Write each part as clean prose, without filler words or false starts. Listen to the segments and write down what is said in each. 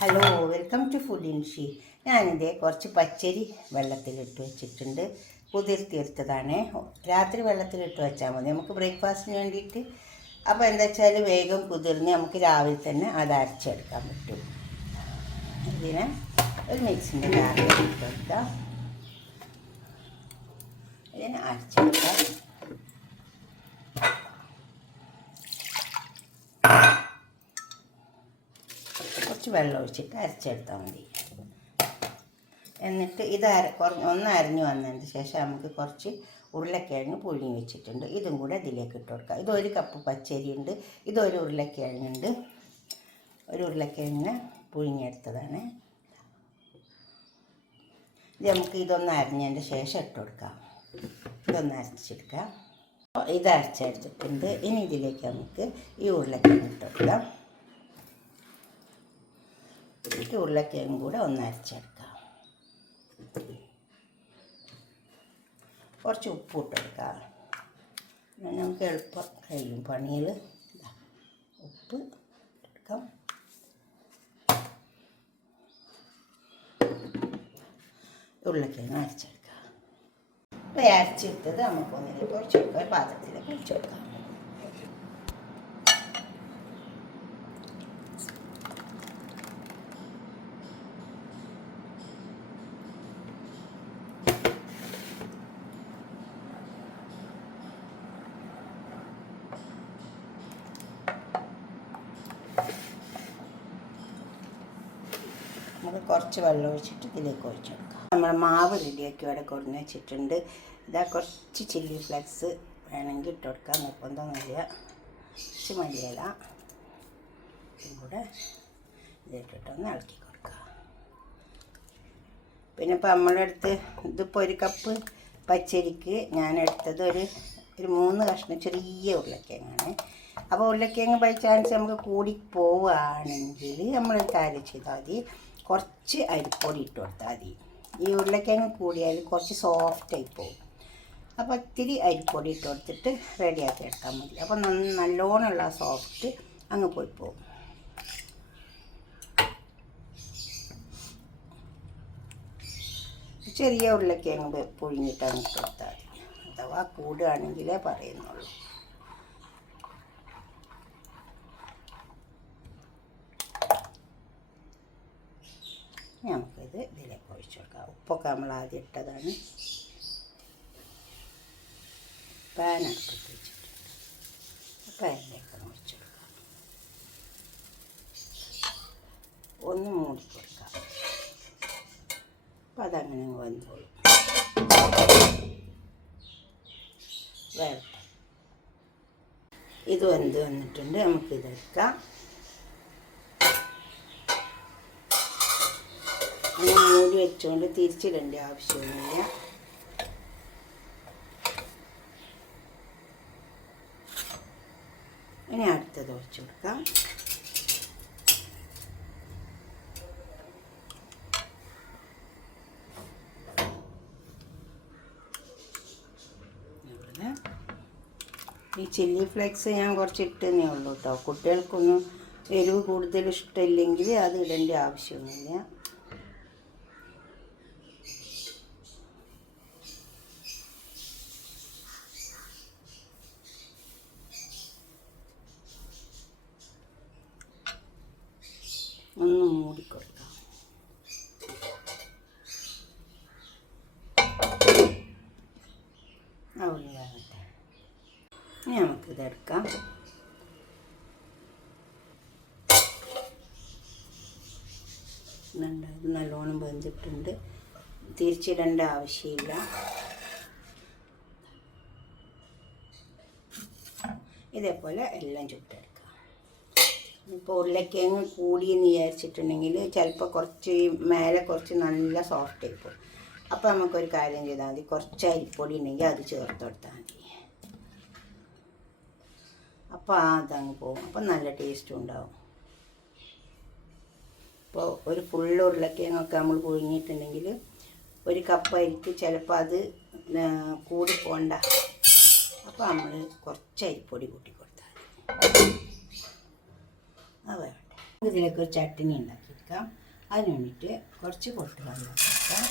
Hello, welcome to food ഇൻഷി. ഞാനിതേ കുറച്ച് പച്ചരി വെള്ളത്തിലിട്ട് വെച്ചിട്ടുണ്ട്. കുതിർത്തിയെടുത്തതാണ്. രാത്രി വെള്ളത്തിലിട്ട് വെച്ചാൽ മതി നമുക്ക് ബ്രേക്ക്ഫാസ്റ്റിന് വേണ്ടിയിട്ട്. അപ്പോൾ എന്താ വെച്ചാൽ വേഗം കുതിർന്ന് നമുക്ക് രാവിലെ തന്നെ അത് അരച്ചെടുക്കാൻ പറ്റും. ഇതിനെ ഒരു മിക്സിൻ്റെ ജാറിലേക്ക് ഇട്ട് കൊടുക്കാം. ഇതിനെ അരച്ചെടുക്കാം. കുറച്ച് വെള്ളം ഒഴിച്ചിട്ട് അരച്ചെടുത്താൽ മതി. എന്നിട്ട് ഇത് ഒന്ന് അരിഞ്ഞു വന്നതിന് ശേഷം നമുക്ക് കുറച്ച് ഉരുളക്കിഴങ്ങ് പുഴുങ്ങി വെച്ചിട്ടുണ്ട്. ഇതും കൂടെ ഇതിലേക്ക് ഇട്ട് കൊടുക്കാം. ഇതൊരു കപ്പ് പച്ചരി ഉണ്ട്, ഇതൊരു ഉരുളക്കിഴങ്ങുണ്ട്. ഒരു ഉരുളക്കിഴങ്ങിന് പുഴുങ്ങിയെടുത്തതാണ്. ഇത് നമുക്ക് ഇതൊന്ന് അരിഞ്ഞതിൻ്റെ ശേഷം ഇട്ട് കൊടുക്കാം. ഇതൊന്ന് അരച്ചെടുക്കാം. ഇത് അരച്ചെടുത്തിട്ടുണ്ട്. ഇനി ഇതിലേക്ക് നമുക്ക് ഈ ഉരുളക്കിഴങ്ങ് ഇട്ട് കൊടുക്കാം. ഉരുളക്കിഴങ്ങും കൂടെ ഒന്ന് അരച്ചെടുക്കാം. കുറച്ച് ഉപ്പ് ഇട്ടെടുക്കാം. നമുക്ക് എളുപ്പം കഴിയും പണിയിൽ. ഉപ്പ് എടുക്കാം. ഉരുളക്കിഴങ്ങ് അരച്ചെടുക്കാം. അപ്പോൾ അരച്ചെടുത്തത് നമുക്കൊന്നിലേക്ക് ഒഴിച്ചു കൊടുക്കാം. പാത്രത്തിലേക്ക് ഒഴിച്ചു കൊടുക്കാം. നമുക്ക് കുറച്ച് വെള്ളം ഒഴിച്ചിട്ട് ഇതിലേക്ക് ഒഴിച്ചു കൊടുക്കാം. നമ്മൾ മാവ് റെഡിയാക്കി ഇവിടെ കൊടുന്ന് വെച്ചിട്ടുണ്ട്. ഇതാ കുറച്ച് ചില്ലി ഫ്ലെക്സ് വേണമെങ്കിൽ ഇട്ട് കൊടുക്കാം, നിർബന്ധമൊന്നുമില്ല. കുറച്ച് മല്ലിയില ഇതും കൂടെ ഇതിട്ടിട്ടൊന്ന് ഇളക്കി കൊടുക്കുക. പിന്നെ ഇപ്പോൾ നമ്മളെടുത്ത് ഇതിപ്പോൾ ഒരു കപ്പ് പച്ചരിക്ക് ഞാൻ എടുത്തത് ഒരു 3 കഷ്ണം ചെറിയ ഉരുളക്കിഴങ്ങാണ്. അപ്പോൾ ഉരുളക്കിഴങ്ങ് ബൈ ചാൻസ് നമുക്ക് കൂടി പോവുകയാണെങ്കിൽ നമ്മളൊരു കാര്യം ചെയ്താൽ മതി, കുറച്ച് അരിപ്പൊടി ഇട്ട് കൊടുത്താൽ മതി. ഈ ഉരുളക്കിഴങ്ങ് കൂടിയാൽ കുറച്ച് സോഫ്റ്റായി പോകും. അപ്പോൾ ഇത്തിരി അരിപ്പൊടി ഇട്ട് കൊടുത്തിട്ട് റെഡിയാക്കി എടുത്താൽ മതി. അപ്പോൾ നല്ലോണമുള്ള സോഫ്റ്റ് അങ്ങ് പോയി പോകും. ചെറിയ ഉരുളക്കിഴങ്ങ് പുഴുങ്ങിയിട്ട് അങ്ങ് ഇട്ട് കൊടുത്താൽ മതി. അഥവാ കൂടുകയാണെങ്കിലേ പറയുന്നുള്ളൂ. നമുക്കിത് ഇതിലേക്ക് ഒഴിച്ചു കൊടുക്കാം. ഉപ്പൊക്കെ നമ്മൾ ആദ്യം ഇട്ടതാണ്. പാൻ അടുപ്പത്ത് വെച്ചിട്ടുണ്ട്. പാനിലേക്കാണ് ഒഴിച്ചു കൊടുക്കാം. ഒന്ന് മൂടി കൊടുക്കാം. അപ്പം അതങ്ങനെ വന്നോളും. വേറെ ഇത് വന്നിട്ടുണ്ട്. നമുക്കിതെടുക്കാം. അങ്ങനെ മൂടി വെച്ചുകൊണ്ട് തിരിച്ചിടേണ്ട ആവശ്യമൊന്നുമില്ല. ഇനി അടുത്തത് ഒഴിച്ചു കൊടുക്കാം. ഈ ചില്ലി ഫ്ലേക്സ് ഞാൻ കുറച്ച് ഇട്ടതേ ഉള്ളൂ കേട്ടോ. കുട്ടികൾക്കൊന്നും എരിവ് കൂടുതൽ ഇഷ്ടമില്ലെങ്കിൽ അത് ഇടേണ്ട ആവശ്യമൊന്നുമില്ല. ഒന്ന് മൂടിക്കൊടുക്കാം. ഉള്ളിലാകട്ടെ. ഇനി നമുക്കിതെടുക്കാം. ഇത് നല്ലോണം വെന്തിട്ടുണ്ട്. തിരിച്ചിടേണ്ട ആവശ്യമില്ല. ഇതേപോലെ എല്ലാം ചുട്ടെടുക്കാം. ഇപ്പോൾ ഉരുളക്കിഴങ്ങ് കൂടിയെന്ന് വിചാരിച്ചിട്ടുണ്ടെങ്കിൽ ചിലപ്പോൾ കുറച്ച് മേലെ കുറച്ച് നല്ല സോഫ്റ്റ് ആയിപ്പോവും. അപ്പോൾ നമുക്കൊരു കാര്യം ചെയ്താൽ മതി, കുറച്ച് അരിപ്പൊടി ഉണ്ടെങ്കിൽ അത് ചേർത്ത് കൊടുത്താൽ മതി. അപ്പോൾ അതങ്ങ് പോകും. അപ്പം നല്ല ടേസ്റ്റും ഉണ്ടാവും. ഇപ്പോൾ ഒരു ഫുള്ള് ഉരുളക്കിഴങ്ങൊക്കെ നമ്മൾ പുഴുങ്ങിയിട്ടുണ്ടെങ്കിൽ ഒരു കപ്പ് അരിക്ക് ചിലപ്പോൾ അത് കൂടി പോകണ്ട. അപ്പോൾ നമ്മൾ കുറച്ച് അരിപ്പൊടി കൂട്ടി കൊടുത്താൽ അത് വേണ്ട. ഇതിലേക്ക് ഒരു ചട്ടിനി ഉണ്ടാക്കിയെടുക്കാം. അതിന് വേണ്ടിയിട്ട് കുറച്ച് പൊട്ട് വെള്ളം എടുക്കാം.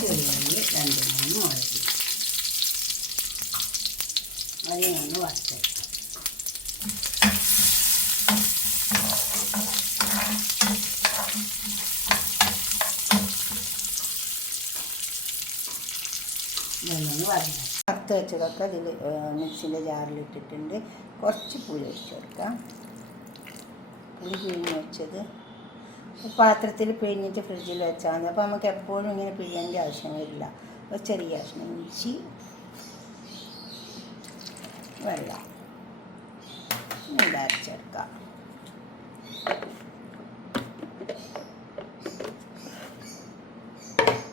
ചെറിയ 2-3 മുളക് അതിനൊന്ന് വറുത്തെടുക്കാം. ഇതൊന്ന് വരണം. വറുത്ത് വെച്ചതൊക്കെ ഇതിൽ മിക്സിൻ്റെ ജാറിലിട്ടിട്ടുണ്ട്. കുറച്ച് പുളി ഒഴിച്ച് കൊടുക്കാം. പുളി പിഴിഞ്ഞ് വെച്ചത് പാത്രത്തിൽ പിഴിഞ്ഞിട്ട് ഫ്രിഡ്ജിൽ വെച്ചാൽ മതി. അപ്പോൾ നമുക്ക് എപ്പോഴും ഇങ്ങനെ പിഴിയേണ്ട ആവശ്യം വരില്ല. ഒരു ചെറിയ കഷ്ണം ഇഞ്ചി, വെള്ളം അരച്ചെടുക്കാം.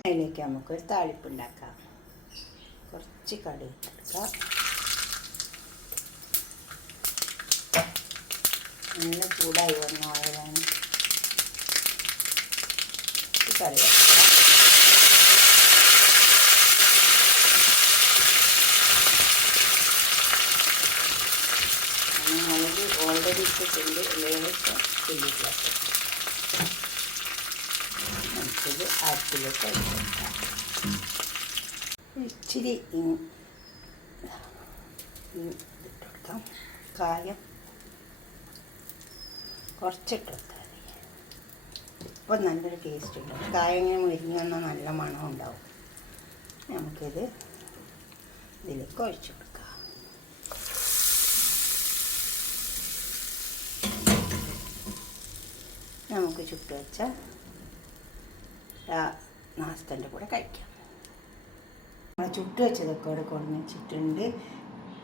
അതിലേക്ക് നമുക്കൊരു താളിപ്പ് ഉണ്ടാക്കാം. കുറച്ച് കടുക് എടുക്കാം. നല്ല ചൂടായി വന്ന ഓയിലാണ്. കറി വെക്കാം. മുളക് ഓൾറെഡി ഇട്ടിട്ടുണ്ട്. ലേശം ചില്ലി ഫ്ലേക്സ് നമുക്കിത് അരപ്പിലേക്ക് ഒഴിച്ചെടുക്കാം. ഇച്ചിരി ഇതിട്ട് കൊടുക്കാം. കായം കുറച്ചിട്ട് കൊടുത്താൽ മതി. ഇപ്പം നല്ലൊരു ടേസ്റ്റ് ഉണ്ടാവും. കായം ഇങ്ങനെ മുരിഞ്ഞ് വന്നാൽ നല്ല മണം ഉണ്ടാവും. നമുക്കിത് ഇതിലേക്ക് ഒഴിച്ചു കൊടുക്കാം. നമുക്ക് ചുട്ട് വെച്ച നാസ്തൻ്റെ കൂടെ കഴിക്കാം. നമ്മൾ ചുട്ട് വെച്ചതൊക്കെ ഇവിടെ കൊടുന്ന് വെച്ചിട്ടുണ്ട്.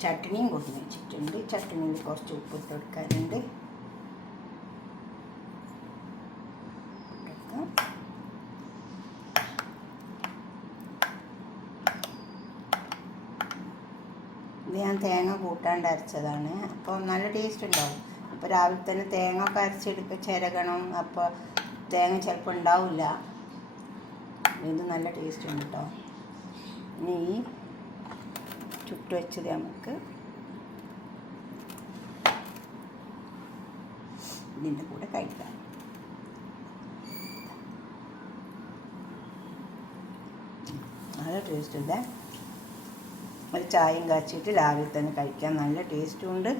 ചട്നിയും കൊടുന്ന് വെച്ചിട്ടുണ്ട്. ചട്നിയിൽ കുറച്ച് ഉപ്പിട്ട് കൊടുക്കാനുണ്ട്. ഇത് ഞാൻ തേങ്ങ കൂട്ടാണ്ട് അരച്ചതാണ്. അപ്പോൾ നല്ല ടേസ്റ്റ് ഉണ്ടാവും. അപ്പോൾ രാവിലെ തന്നെ തേങ്ങ ഒക്കെ അരച്ചെടുക്കുക, ചിരകണം. അപ്പോൾ തേങ്ങ ചിലപ്പോൾ ഉണ്ടാവില്ല. ഇത് നല്ല ടേസ്റ്റ് ഉണ്ട് കേട്ടോ. ഇനി ഈ ചുട്ട് വെച്ചത് നമുക്ക് ഇതിൻ്റെ കൂടെ കഴിക്കാം. നല്ല ടേസ്റ്റ് ഉണ്ട്. ഒരു ചായയും കാച്ചിട്ട് രാവിലെ തന്നെ കഴിക്കാൻ നല്ല ടേസ്റ്റും ഉണ്ട്.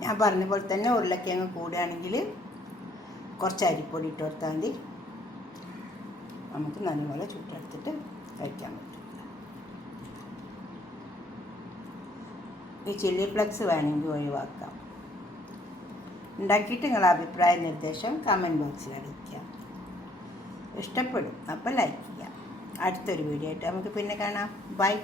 ഞാൻ പറഞ്ഞ പോലെ തന്നെ ഉരുളക്കിഴങ്ങ് കൂടുകയാണെങ്കിൽ കുറച്ച് അരിപ്പൊടി ഇട്ട് കൊടുത്താൽ മതി. നമുക്ക് നല്ലപോലെ ചുട്ടെടുത്തിട്ട് കഴിക്കാൻ പറ്റും. ഈ ചില്ലി ഫ്ലെക്സ് വേണമെങ്കിൽ ഒഴിവാക്കാം. ഉണ്ടാക്കിയിട്ട് നിങ്ങളുടെ അഭിപ്രായ നിർദ്ദേശം കമൻറ്റ് ബോക്സിൽ അറിയിക്കാം. ഇഷ്ടപ്പെടും അപ്പോൾ ലൈക്ക് ചെയ്യാം. അടുത്തൊരു വീഡിയോ ആയിട്ട് നമുക്ക് പിന്നെ കാണാം. ബൈ.